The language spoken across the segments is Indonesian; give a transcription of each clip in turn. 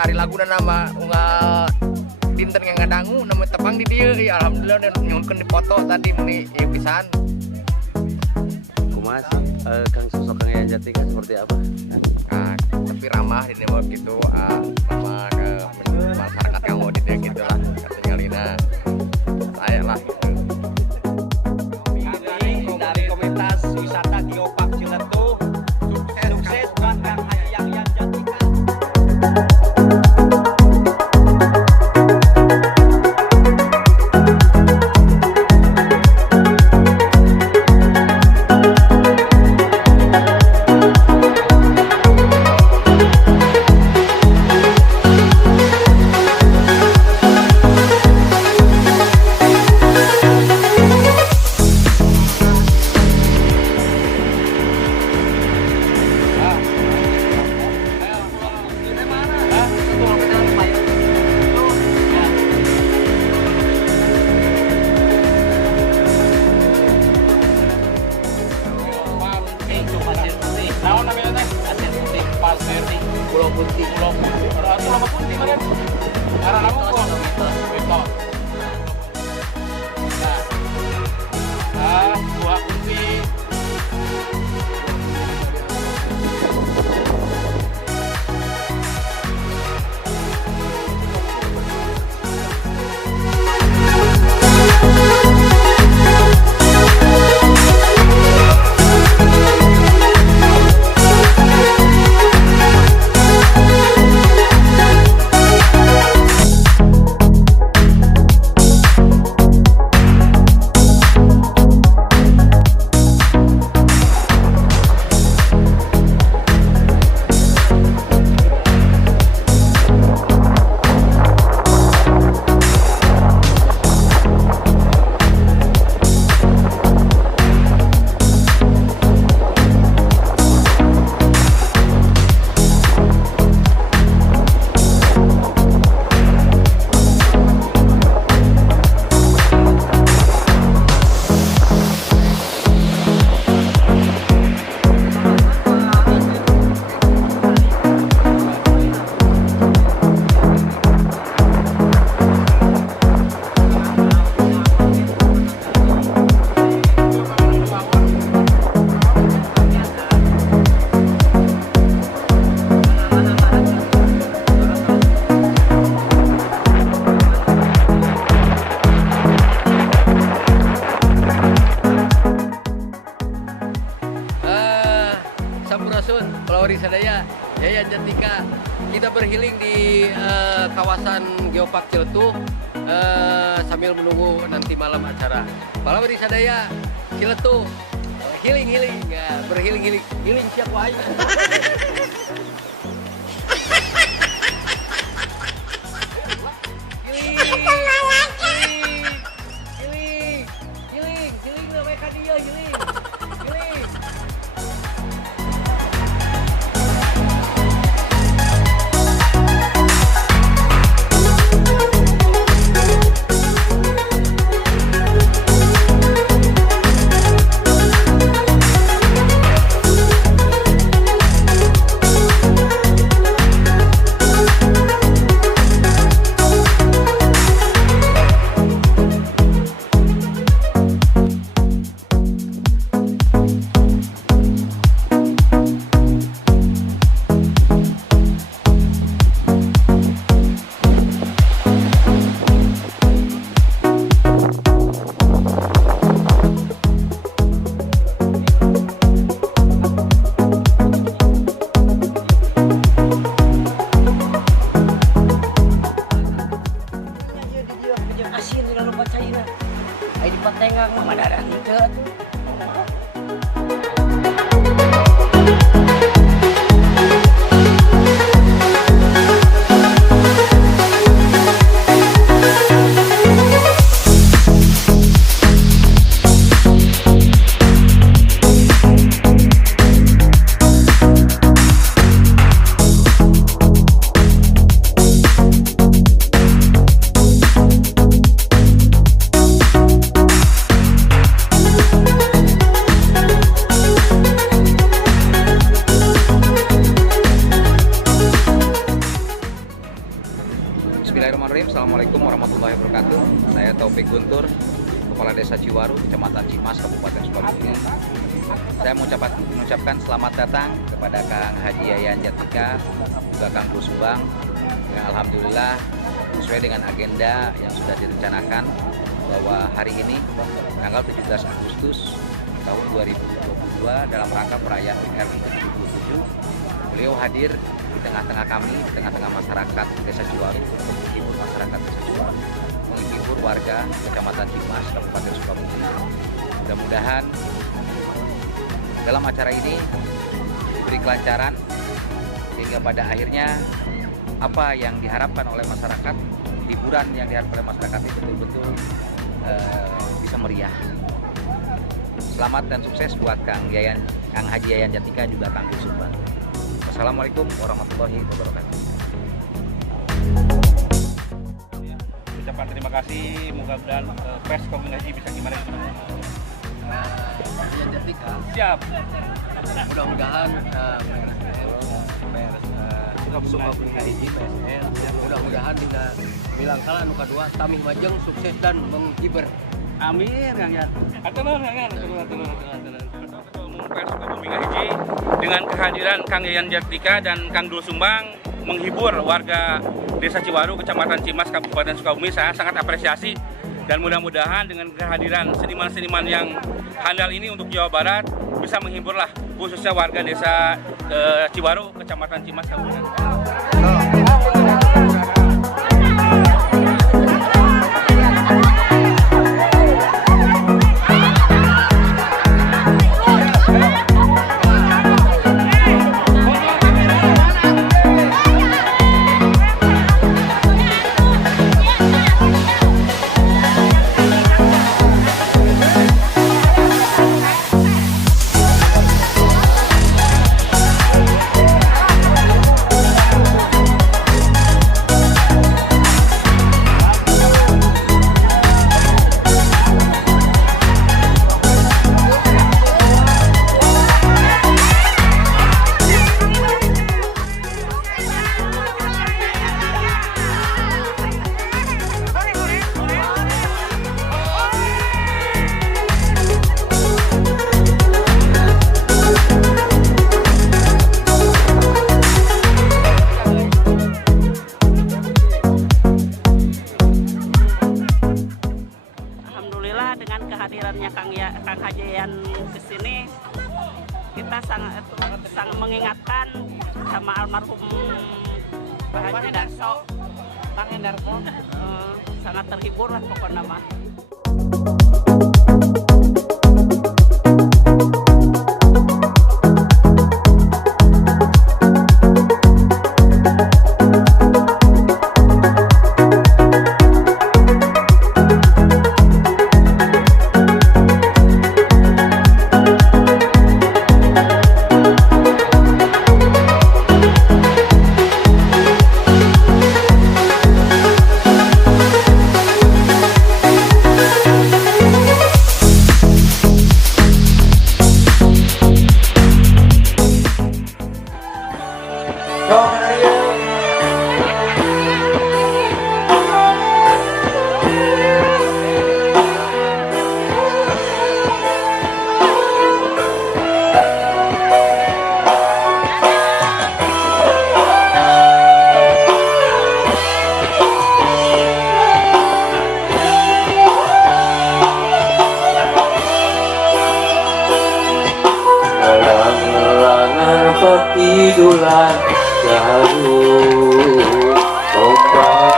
Ari lagu dan nama unggal dinten yang ngadangu nama tepang di dia ya alhamdulillah dan nyunkeun di foto tadi meni ieu pisan. Kumaha sih Kang sosok Kang Yayan Jati seperti apa? Tapi ramah di nama gitu ramah ke masyarakat yang mau di dia gitu lah katanya Lina. Saya lah gitu. Dari komunitas wisata Geopark Ciletuh sukses buat Kang Yayan Jati. Sadaya, Yayan Jatika. Kita berhealing di kawasan Geopark Ciletuh sambil menunggu nanti malam acara. Pahlawan di Sadaya, Ciletuh, healing, ya, berhealing, siap wae. Bismillahirrahmanirrahim. Assalamualaikum warahmatullahi wabarakatuh. Saya Taufik Guntur, Kepala Desa Ciwaru, Kecamatan Cimas, Kabupaten Sukabumi. Saya mengucapkan selamat datang kepada Kang Haji Yayan Jatika, juga Kang Sumbang, yang alhamdulillah sesuai dengan agenda yang sudah direncanakan bahwa hari ini tanggal 17 Agustus tahun 2022 dalam rangka perayaan RI ke-77, beliau hadir di tengah-tengah kami, di tengah-tengah masyarakat Desa Ciwaru untuk menghibur masyarakat Desa Ciwaru, menghibur warga Kecamatan Cimas, Kabupaten Sukabumi. Mudah-mudahan dalam acara ini diberi kelancaran sehingga pada akhirnya apa yang diharapkan oleh masyarakat, hiburan yang diharapkan oleh masyarakat itu betul-betul bisa meriah. Selamat dan sukses buat Kang Haji Yayan Jatika, juga Kang Sumbang. Assalamualaikum warahmatullahi wabarakatuh. Ucapan terima kasih, mudah-mudahan pers kombinasi bisa gimana Yayan Jatika. siap. Mudah-mudahan Sukabumi hiji PSN, mudah-mudahan dengan bilang salah nuka dua tamih majeng sukses dan menghibur. Amin, Kang Yan. Atur. Ketua Umum Pers Sukabumi Hiji dengan kehadiran Kang Yayan Jatika dan Kang Sumbang menghibur warga Desa Ciwaru, Kecamatan Cimas, Kabupaten Sukabumi. Saya sangat apresiasi dan mudah-mudahan dengan kehadiran seniman-seniman yang handal ini untuk Jawa Barat bisa menghiburlah khususnya warga Desa Ciwaru, Kecamatan Cimas, Kabupaten. Dengan kehadirannya Kang Haji Yayan ke sini, kita sangat mengingatkan sama almarhum Pak Haji Darso. Sangat terhibur lah pokoknya mah. Petidulan garu ombak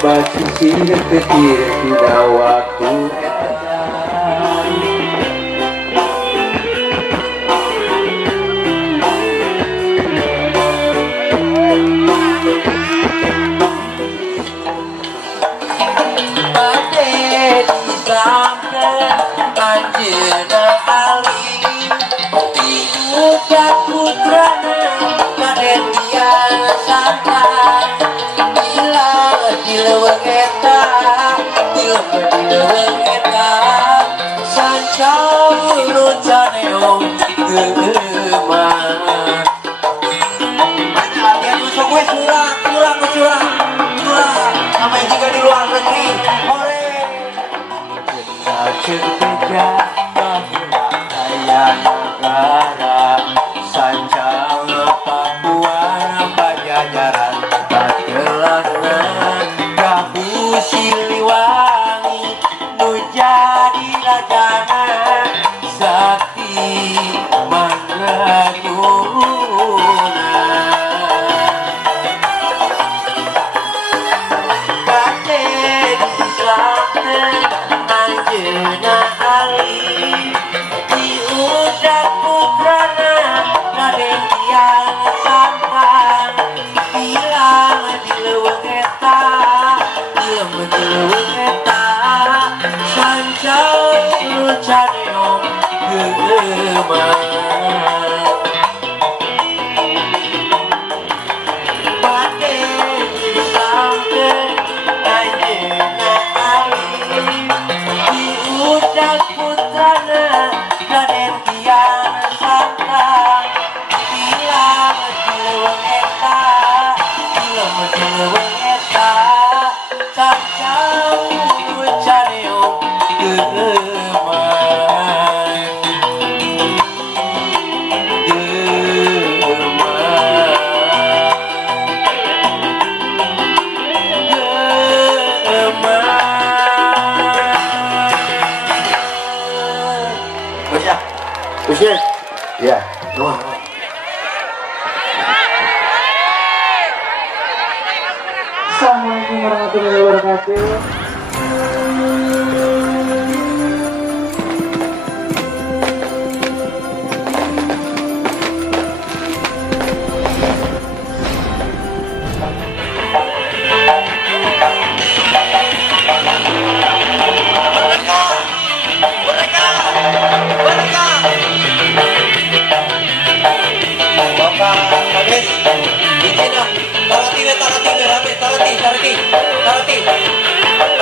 basisir kecil tidak waktu Ya, Assalamualaikum warahmatullahi wabarakatuh. Tarati.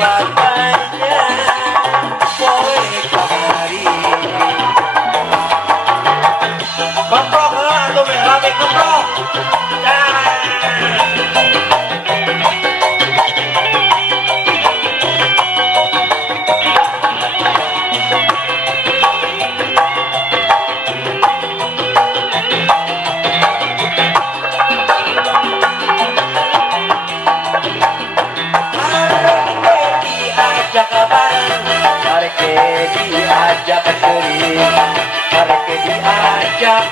papanya poe kamari keprok lah tuh rame keprok diajak kering, mereka diajak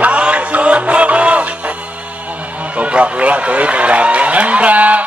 masuk ngomong. Toprak dulu lah tuh ini rame. Nembrak.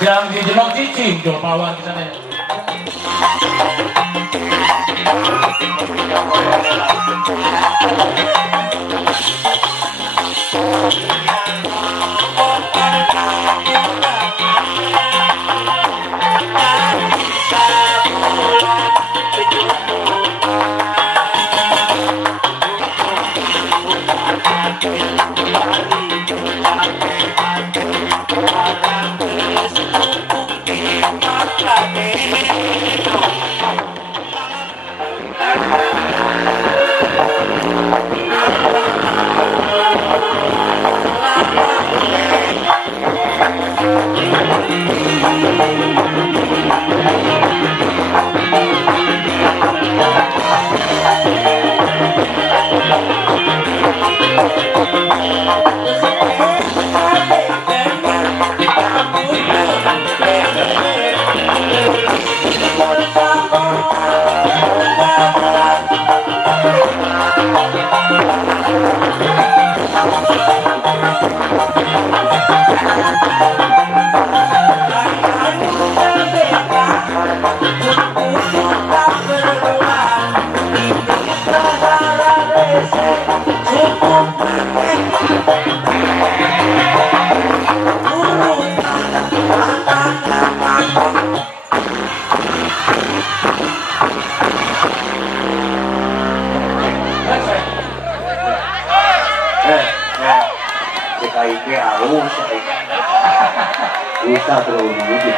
Yang di Jelok Cicing, Jol Pawang di sana. Usah terlalu memuji.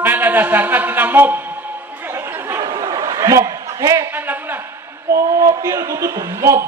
Nada dasarnya tina mob. Kan laguna mobil tutut mob.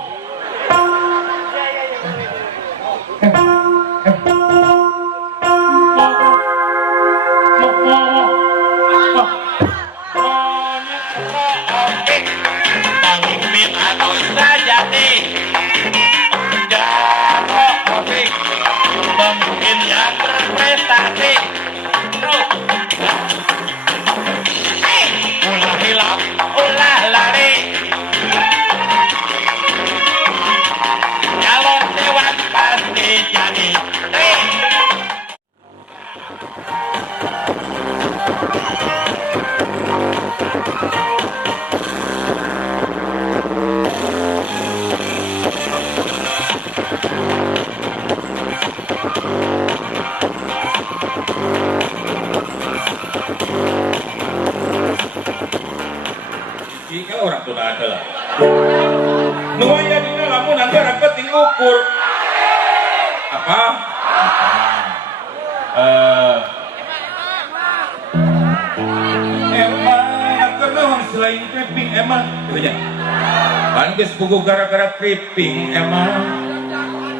Jika orang tuh ada lah. Nuaya dina lamun nanti rapat ngukur. Apa? Emang kenapa selain tripping emang? Gitu kan geus pugu gara-gara tripping emang.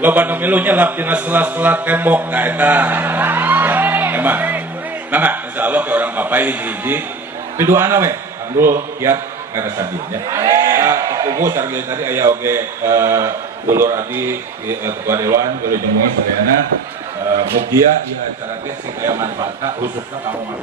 Loba nu milu nyelap dina sela-sela tembok ka eta. Emang. Mangga insyaallah ke orang papai hiji piduana we. Alhamdulillah kiat ngarasa dinya. Kubu sargi tadi aya oge dulur adi ketua dewan kudu jeung sadayana mugia ieu acara teh sing aya manfaatna khususna kamu mas.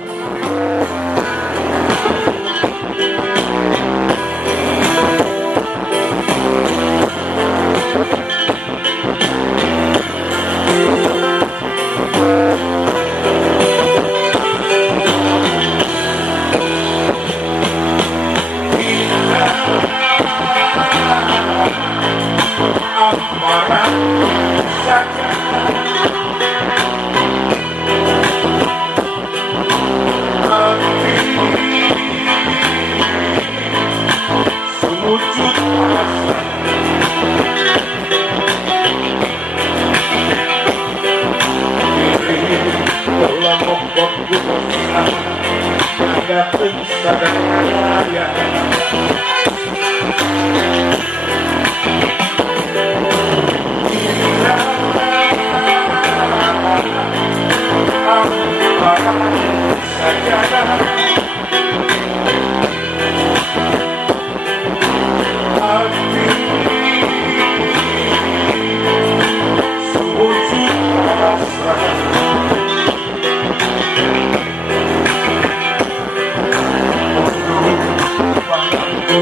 Ya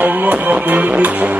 Allah, Rabbul Alamin.